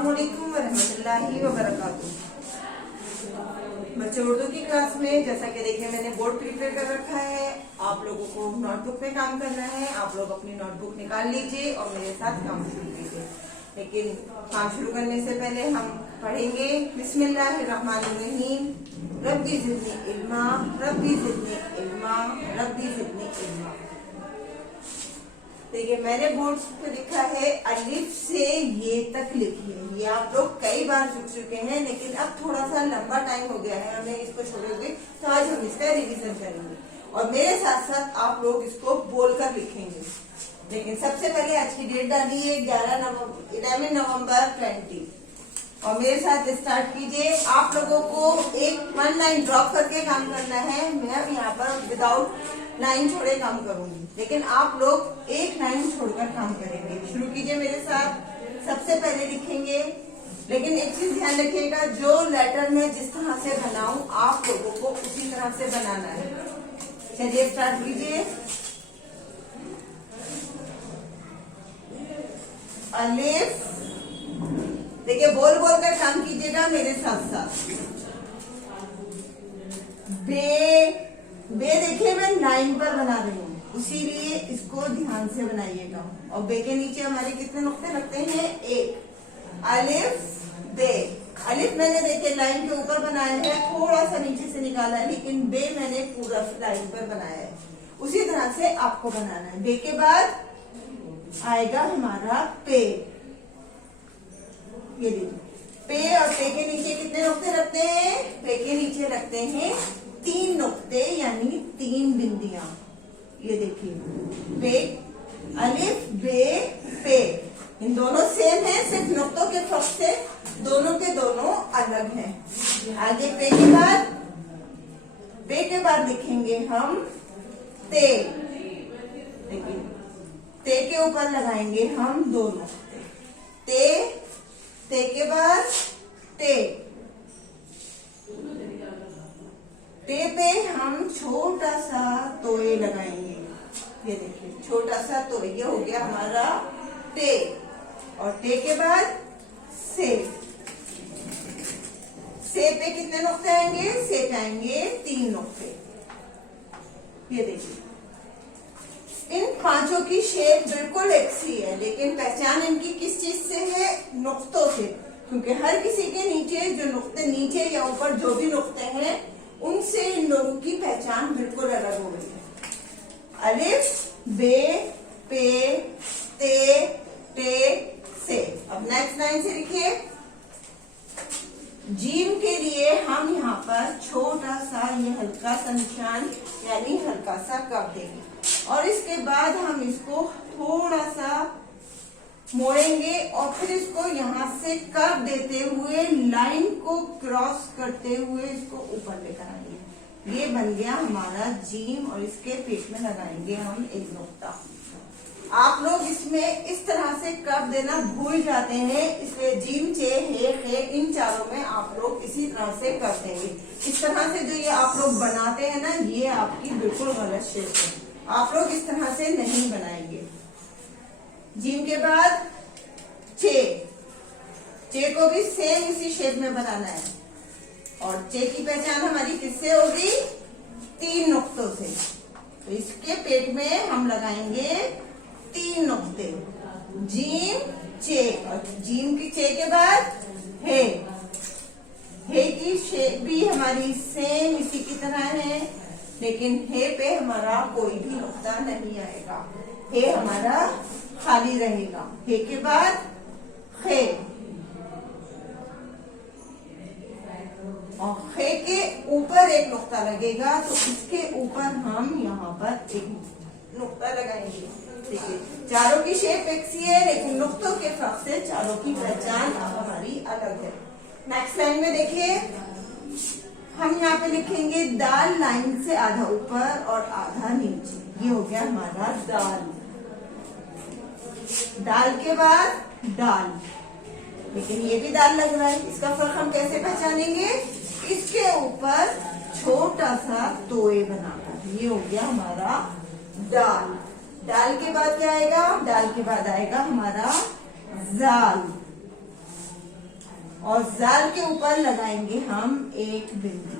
अस्सलामुअलैकुम वरहमतुल्लाहि वबरकातुहू। बच्चों उर्दू की क्लास में जैसा कि देखिए मैंने बोर्ड प्रिपेयर कर रखा है। आप लोगों को नोटबुक में काम करना है। आप लोग अपनी नोटबुक निकाल लीजिए और मेरे साथ काम शुरू कीजिए। लेकिन काम शुरू करने से पहले हम पढ़ेंगे बिस्मिल्लाहिर्रहमानिर्रहीम। रब्बी ज़िदनी इल्मा, रब्बी ज़िदनी इल्मा, रब्बी ज़िदनी इल्मा। देखिए मैंने बोर्ड पे लिखा है अलिफ से ये तक लिखिए। ये आप लोग कई बार सीख चुके हैं, लेकिन अब थोड़ा सा लंबा टाइम हो गया है हमें इसको छोड़े हुए, तो आज हम इसका रिवीजन करेंगे और मेरे साथ साथ आप लोग इसको बोलकर लिखेंगे। लेकिन सबसे पहले आज की डेट डाली है 11 नवंबर 20 और मेरे साथ स्टार्ट कीजिए। आप लोगों को वन लाइन ड्रॉप करके काम करना है। मैं अब यहाँ पर विदाउट लाइन छोड़े काम करूंगी, लेकिन आप लोग एक लाइन छोड़कर काम करेंगे। शुरू कीजिए मेरे साथ। सबसे पहले लिखेंगे, लेकिन एक चीज ध्यान रखिएगा, जो लेटर में जिस तरह से बनाऊं आप लोगों को उसी तरह से बनाना है। चलिए स्टार्ट कीजिए। अलिफ, देखिए बोल बोल कर काम कीजिएगा मेरे साथ साथ। बे, बे देखिए मैं लाइन पर बना रही हूँ, इसीलिए इसको ध्यान से बनाइएगा। और बे के नीचे हमारे कितने नुक्ते लगते हैं? एक। अलिफ बे, अलिफ मैंने देखिए लाइन के ऊपर बनाया है, थोड़ा सा नीचे से निकाला है, लेकिन बे मैंने पूरा लाइन पर बनाया है। उसी तरह से आपको बनाना है। बे के बाद आएगा हमारा पे। ये देखिए पे और पे के नीचे कितने नुक्ते लगते हैं? पे के नीचे लगते हैं 3 नुक्ते, यानी 3 बिंदियां। ये देखिए पे, अलिफ बे पे, इन दोनों सेम है, सिर्फ नुक्तों के फर्क से दोनों के दोनों अलग हैं। आगे पे के बाद लिखेंगे हम ते। देखिए ते के ऊपर लगाएंगे हम 2 नुक्ते। ते के बाद ते पे हम छोटा सा तोए लगाएंगे। ये देखिए छोटा सा तोए, ये हो गया हमारा ते। और ते के बाद से पे कितने नुक्ते आएंगे? से पे आएंगे 3 नुक्ते। ये देखिए इन 5 की शेप बिल्कुल एक सी है, लेकिन पहचान इनकी किस चीज से है? नुक्तों से। क्योंकि हर किसी के नीचे जो नुक्ते नीचे या ऊपर जो भी नुक्ते हैं, उनसे इन लोगों की पहचान बिल्कुल अलग हो गई है। अलिफ बे पे ते टे से। अब नेक्स्ट लाइन से लिखिए। जीम के लिए हम यहाँ पर छोटा सा ये हल्का सा निशान यानी हल्का सा कप देंगे और इसके बाद हम इसको थोड़ा सा मोड़ेंगे और फिर इसको यहाँ से कर्व देते हुए लाइन को क्रॉस करते हुए इसको ऊपर लेकर आएंगे। ये बन गया हमारा जीम और इसके पेट में लगाएंगे हम एक नुक्ता। आप लोग इसमें इस तरह से कर्व देना भूल जाते हैं, इसलिए जीम चे हे खे इन चारों में आप लोग इसी तरह से कर देंगे। इस तरह से जो ये आप लोग बनाते हैं ना, ये आपकी बिल्कुल गलत शेप है। आप लोग इस तरह से नहीं बनाएंगे। जीम के बाद चे को भी सेम इसी शेप में बनाना है। और चे की पहचान हमारी किससे होगी? 3 नुक्तों से। तो इसके पेट में हम लगाएंगे 3 नुक्ते। जीम चे, और जीम की चे के बाद हे। हे की शेप भी हमारी सेम इसी की तरह है, लेकिन हे पे हमारा कोई भी नुक्ता नहीं आएगा। हे हमारा खाली रहेगा। हे के बाद खे, और खे के ऊपर एक नुक्ता लगेगा, तो इसके ऊपर हम यहाँ पर एक नुक्ता लगाएंगे। देखिए चारों की शेप एक सी है, लेकिन नुक्तों के फर्क से चारों की पहचान हमारी अलग है। नेक्स्ट लाइन में देखिए हम यहाँ पे लिखेंगे दाल, लाइन से आधा ऊपर और आधा नीचे। ये हो गया हमारा दाल। दाल के बाद दाल, लेकिन ये भी दाल लग रहा है, इसका फर्क हम कैसे पहचानेंगे? इसके ऊपर छोटा सा तोए बनाकर। ये हो गया हमारा दाल। दाल के बाद क्या आएगा? दाल के बाद आएगा हमारा जाल। और जाल के ऊपर लगाएंगे हम एक बिंदी।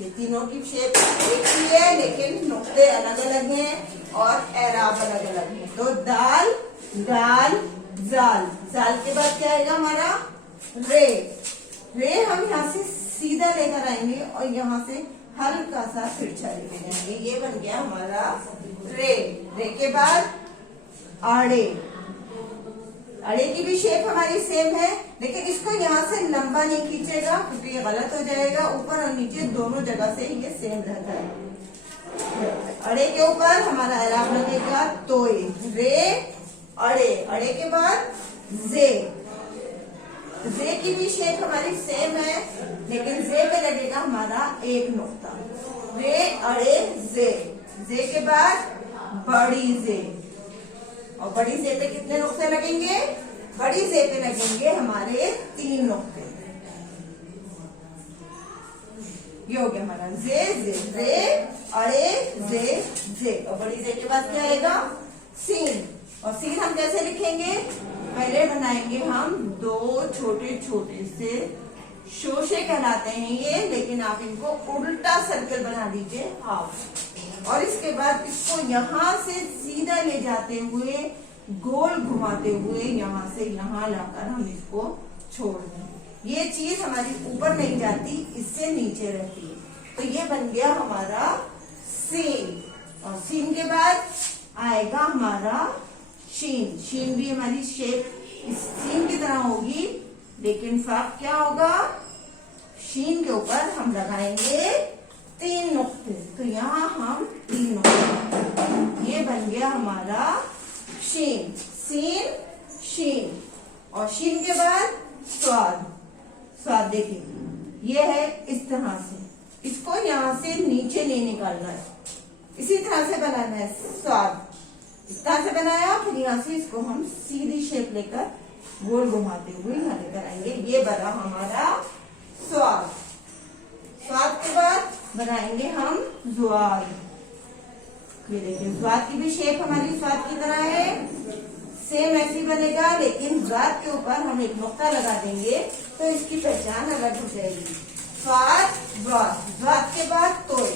ये तीनों की शेप एक ही है लेकिन नुक्ते अलग अलग हैं और एराब अलग अलग हैं। तो दाल, दाल, जाल, जाल के बाद क्या आएगा हमारा रे। रे हम यहाँ से सीधा लेकर आएंगे और यहाँ से हल्का सा तिरछा लेके जाएंगे। ये बन गया हमारा रे। रे के बाद आड़े। अड़े की भी शेप हमारी सेम है लेकिन इसको यहाँ से लंबा नहीं खींचेगा क्योंकि ये गलत हो जाएगा। ऊपर और नीचे दोनों जगह से ये सेम रहता है। अड़े के ऊपर हमारा एराब लगेगा तोए। रे, अड़े, अड़े के बाद जे। जे की भी शेप हमारी सेम है लेकिन जे पे लगेगा हमारा एक नुक्ता। रे, अड़े, जे। जे के बाद बड़ी जे। और बड़ी जे पे कितने नुक्ते लगेंगे? बड़ी जे पे लगेंगे हमारे 3 नुक्ते। ये हो गया हमारा जे, जे, रे, अड़े, जे, जे। और बड़ी जे के बाद क्या आएगा? सीन। और सीन हम कैसे लिखेंगे? पहले बनाएंगे हम 2 छोटे छोटे से शोशे कहलाते हैं ये, लेकिन आप इनको उल्टा सर्कल बना दीजिए हाफ। और इसके बाद इसको यहाँ से सीधा ले जाते हुए गोल घुमाते हुए यहाँ से यहाँ लाकर हम इसको छोड़ दें। ये चीज हमारी ऊपर नहीं जाती, इससे नीचे रहती है। तो ये बन गया हमारा सीन। और सीन के बाद आएगा हमारा शीन। शीन भी हमारी शेप इस सीन की तरह होगी लेकिन फर्क क्या होगा? शीन के ऊपर हम लगाएंगे 3 नुक्ते। तो यहाँ हम 3 नुक्ते। ये बन गया हमारा शीन। सीन, शीन। और शीन के बाद स्वाद। स्वाद देखिए ये है इस तरह से। इसको यहाँ से नीचे नहीं निकालना है, इसी तरह से बनाना है। स्वाद इस तरह से बनाया, फिर यहाँ से इसको हम सीधी शेप लेकर गोल घुमाते हुए यहाँ लेकर आएंगे। ये बना हमारा स्वाद। स्वाद के बाद बनाएंगे हम ज्वाद। ये देखिए ज्वाद की भी शेप हमारी स्वाद की तरह है, सेम ऐसी बनेगा लेकिन ज्वाद के ऊपर हम एक नुक्ता लगा देंगे तो इसकी पहचान अलग हो जाएगी। स्वाद, ज्वाद। ज्वाद के बाद तोय।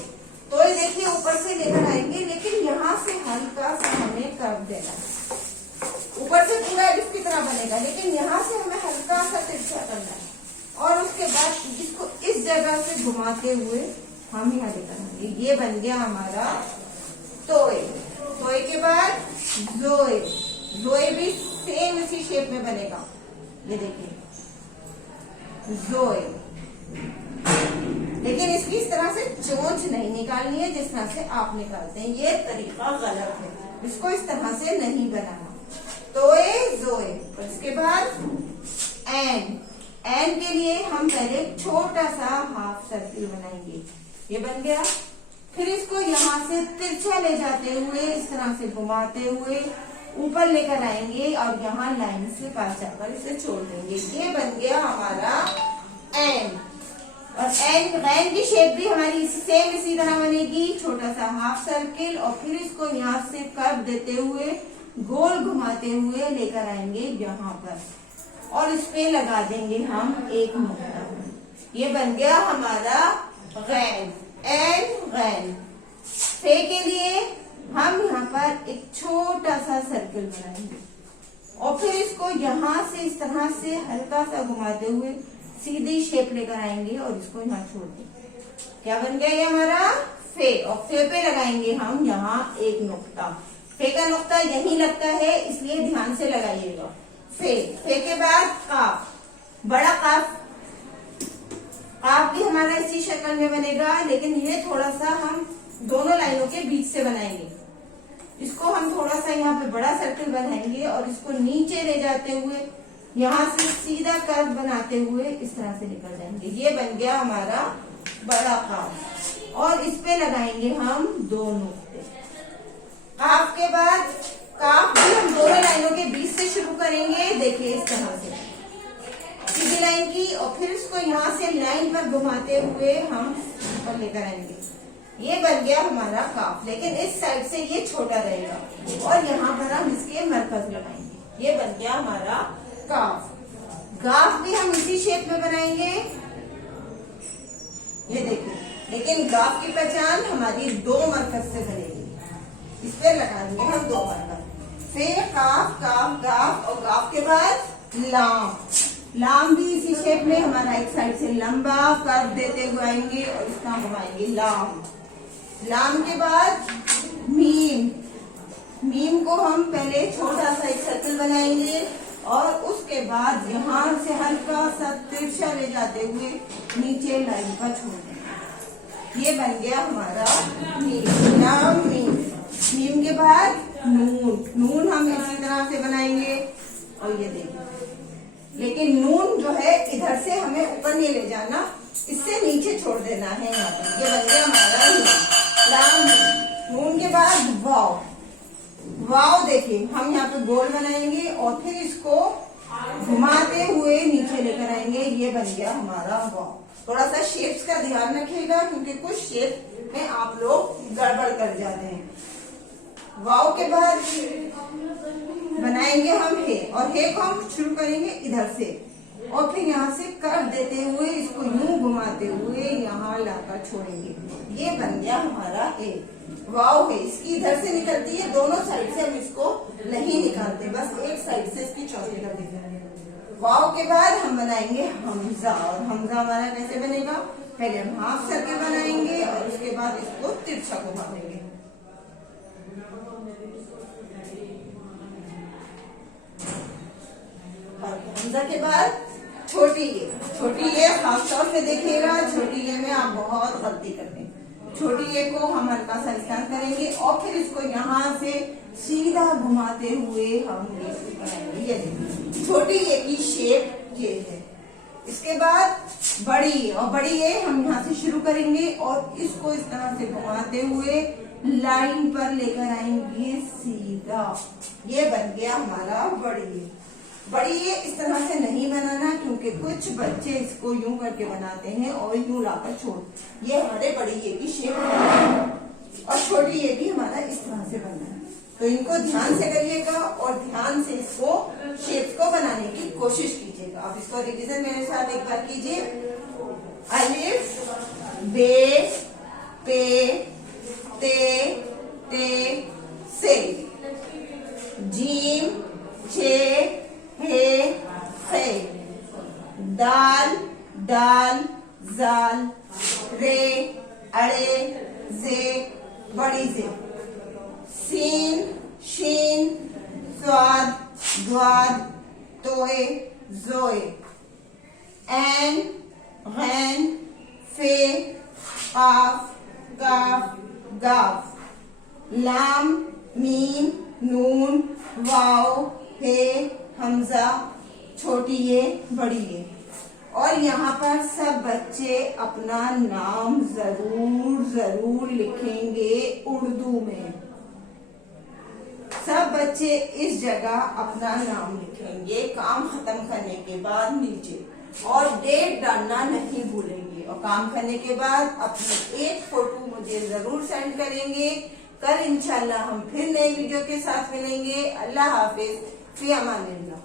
तोय देखिए ऊपर से लेकर आएंगे लेकिन यहाँ से हल्का सा हमें कर देना है। ऊपर से पूरा इसकी तरह बनेगा लेकिन यहाँ से हमें हल्का सा तिरछा करना है। और उसके बाद इसको इस जगह से घुमाते हुए हम यहाँ लेकर आएंगे। ये बन गया हमारा तोय। तोय के बाद जोय। जोय भी सेम इसी शेप में बनेगा। ये देखिए जोय, लेकिन इसकी इस तरह से चोंच नहीं निकालनी है जिस तरह से आप निकालते हैं, ये तरीका गलत है। इसको इस तरह से नहीं बनाना। तोए, जोए। और इसके बाद एन। एन के लिए हम पहले छोटा सा हाफ सर्किल बनाएंगे। ये बन गया। फिर इसको यहाँ से तिरछा ले जाते हुए इस तरह से घुमाते हुए ऊपर लेकर आएंगे और यहाँ लाइन से पास जाकर इसे छोड़ देंगे। ये बन गया हमारा एन। और एन की शेप भी हमारी सेम इसी तरह बनेगी। छोटा सा हाफ सर्किल और फिर इसको यहाँ से कर्व देते हुए गोल घुमाते हुए लेकर आएंगे यहाँ पर और इस पे लगा देंगे हम एक नुक्ता। ये बन गया हमारा गैन। N, gain. फे के लिए हम यहाँ पर एक छोटा सा सर्किल बनाएंगे और फिर इसको यहाँ से इस तरह से हल्का सा घुमाते हुए सीधी शेप लेकर आएंगे और इसको यहाँ छोड़ देंगे। क्या बन गया ये हमारा फे। और फे पे लगाएंगे हम यहाँ एक नुक्ता। फे का नुक्ता यही लगता है इसलिए ध्यान से लगाइएगा। फे। फे के बाद काफ। बड़ा काफ। काफ भी हमारा इसी शक्ल में बनेगा लेकिन ये थोड़ा सा हम दोनों लाइनों के बीच से बनाएंगे। इसको हम थोड़ा सा यहाँ पे बड़ा सर्किल बनाएंगे और इसको नीचे ले जाते हुए यहाँ से सीधा कर्व बनाते हुए इस तरह से निकल जाएंगे। ये बन गया हमारा बड़ा काफ। और इस पे लगाएंगे हम 2 नुक्ते। काफ के बाद काफ भी हम दोनों लाइनों के बीच से शुरू करेंगे। देखिए इस तरह से सीधी लाइन की और फिर इसको यहाँ से लाइन पर घुमाते हुए हम ऊपर लेकर आएंगे। ये बन गया हमारा काफ लेकिन इस साइड से ये छोटा रहेगा और यहाँ पर हम इसके मरकज लगाएंगे। ये बन गया हमारा काफ। गाफ भी हम इसी शेप में बनाएंगे, ये देखिए। लेकिन गाफ की पहचान हमारी 2 मरकज से बनेगी। इस पे लगा देंगे हम 2 मरकज, फिर काफ काफ गाफ, और गाफ के बाद लाम। लाम भी इसी शेप में हमारा एक साइड से लंबा कर्व देते हुए आएंगे और इसका घुमाएंगे लाम। लाम के बाद मीम। मीम को हम पहले छोटा सा एक सर्कल बनाएंगे और उसके बाद यहाँ से हल्का सा तिरछा ले जाते हुए नीचे लाइन पर छोड़ देंगे। ये बन गया हमारा मीम, लाम मीम। मीम के बाद नून। नून हम इसी तरह से बनाएंगे और ये देखिए, लेकिन नून जो है इधर से हमें ऊपर नहीं ले जाना, इससे नीचे छोड़ देना है यहाँ पर। ये बन गया हमारा लाम मीम। नून के बाद वाव। वाव देखिए, हम यहाँ पे गोल बनाएंगे और फिर इसको घुमाते हुए नीचे लेकर आएंगे। ये बन गया हमारा वाव। थोड़ा सा शेप्स का ध्यान रखिएगा क्योंकि कुछ शेप में आप लोग गड़बड़ कर जाते हैं। वाव के बाद बनाएंगे हम हे, और हे को हम शुरू करेंगे इधर से और फिर यहाँ से कर्व देते हुए इसको यूं घुमाते हुए यहाँ लाकर छोड़ेंगे। ये बन गया हमारा ए। वाव है, इसकी इधर से निकलती है, दोनों साइड से हम इसको नहीं निकालते, बस एक साइड से इसकी चौथी कर देते। वाव के बाद हम बनाएंगे हमजा, और हमजा हमारा कैसे बनेगा, पहले हम हाफ सर्कल बनाएंगे और उसके बाद इसको तिरछा घुमा देंगे। हमजा के बाद छोटी ये। छोटी ये खास तौर पे देखिएगा, छोटी ये में आप बहुत गलती करते हैं। छोटी ये को हम हल्का सा स्टैंड करेंगे और फिर इसको यहाँ से सीधा घुमाते हुए हम ये बनाएंगे। ये देखिए, छोटी ये की शेप ये है। इसके बाद बड़ी ये, और बड़ी ये हम यहाँ से शुरू करेंगे और इसको इस तरह से घुमाते हुए लाइन पर लेकर आएंगे सीधा। ये बन गया हमारा बड़ी ये। बड़ी ये इस तरह से नहीं बनाना क्योंकि कुछ बच्चे इसको यूं करके बनाते हैं और यूं लाकर छोड़। ये हमारे बड़ी ये की शेप है और छोटी ये भी हमारा इस तरह से बनना है। तो इनको ध्यान से करिएगा और ध्यान से इसको शेप को बनाने की कोशिश कीजिएगा। आप इसको रिवीजन मेरे साथ एक बार कीजिए। अलिफ बे पे ते ते से, जीम छे हे फे, दाल दाल जाल, रे अड़े जे बड़ी जे, सीन शीन स्वाद द्वाद तोए जोए, ऐन गैन फे काफ काफ गाफ, लाम मीम नून वाव हे हमजा, छोटी ये बड़ी ये। और यहाँ पर सब बच्चे अपना नाम जरूर जरूर लिखेंगे उर्दू में। सब बच्चे इस जगह अपना नाम लिखेंगे काम खत्म करने के बाद नीचे, और डेट डालना नहीं भूलेंगे। और काम करने के बाद अपनी एक फोटो मुझे जरूर सेंड करेंगे। कल इंशाल्लाह हम फिर नई वीडियो के साथ मिलेंगे। अल्लाह हाफिज, फी अमानिल्लाह।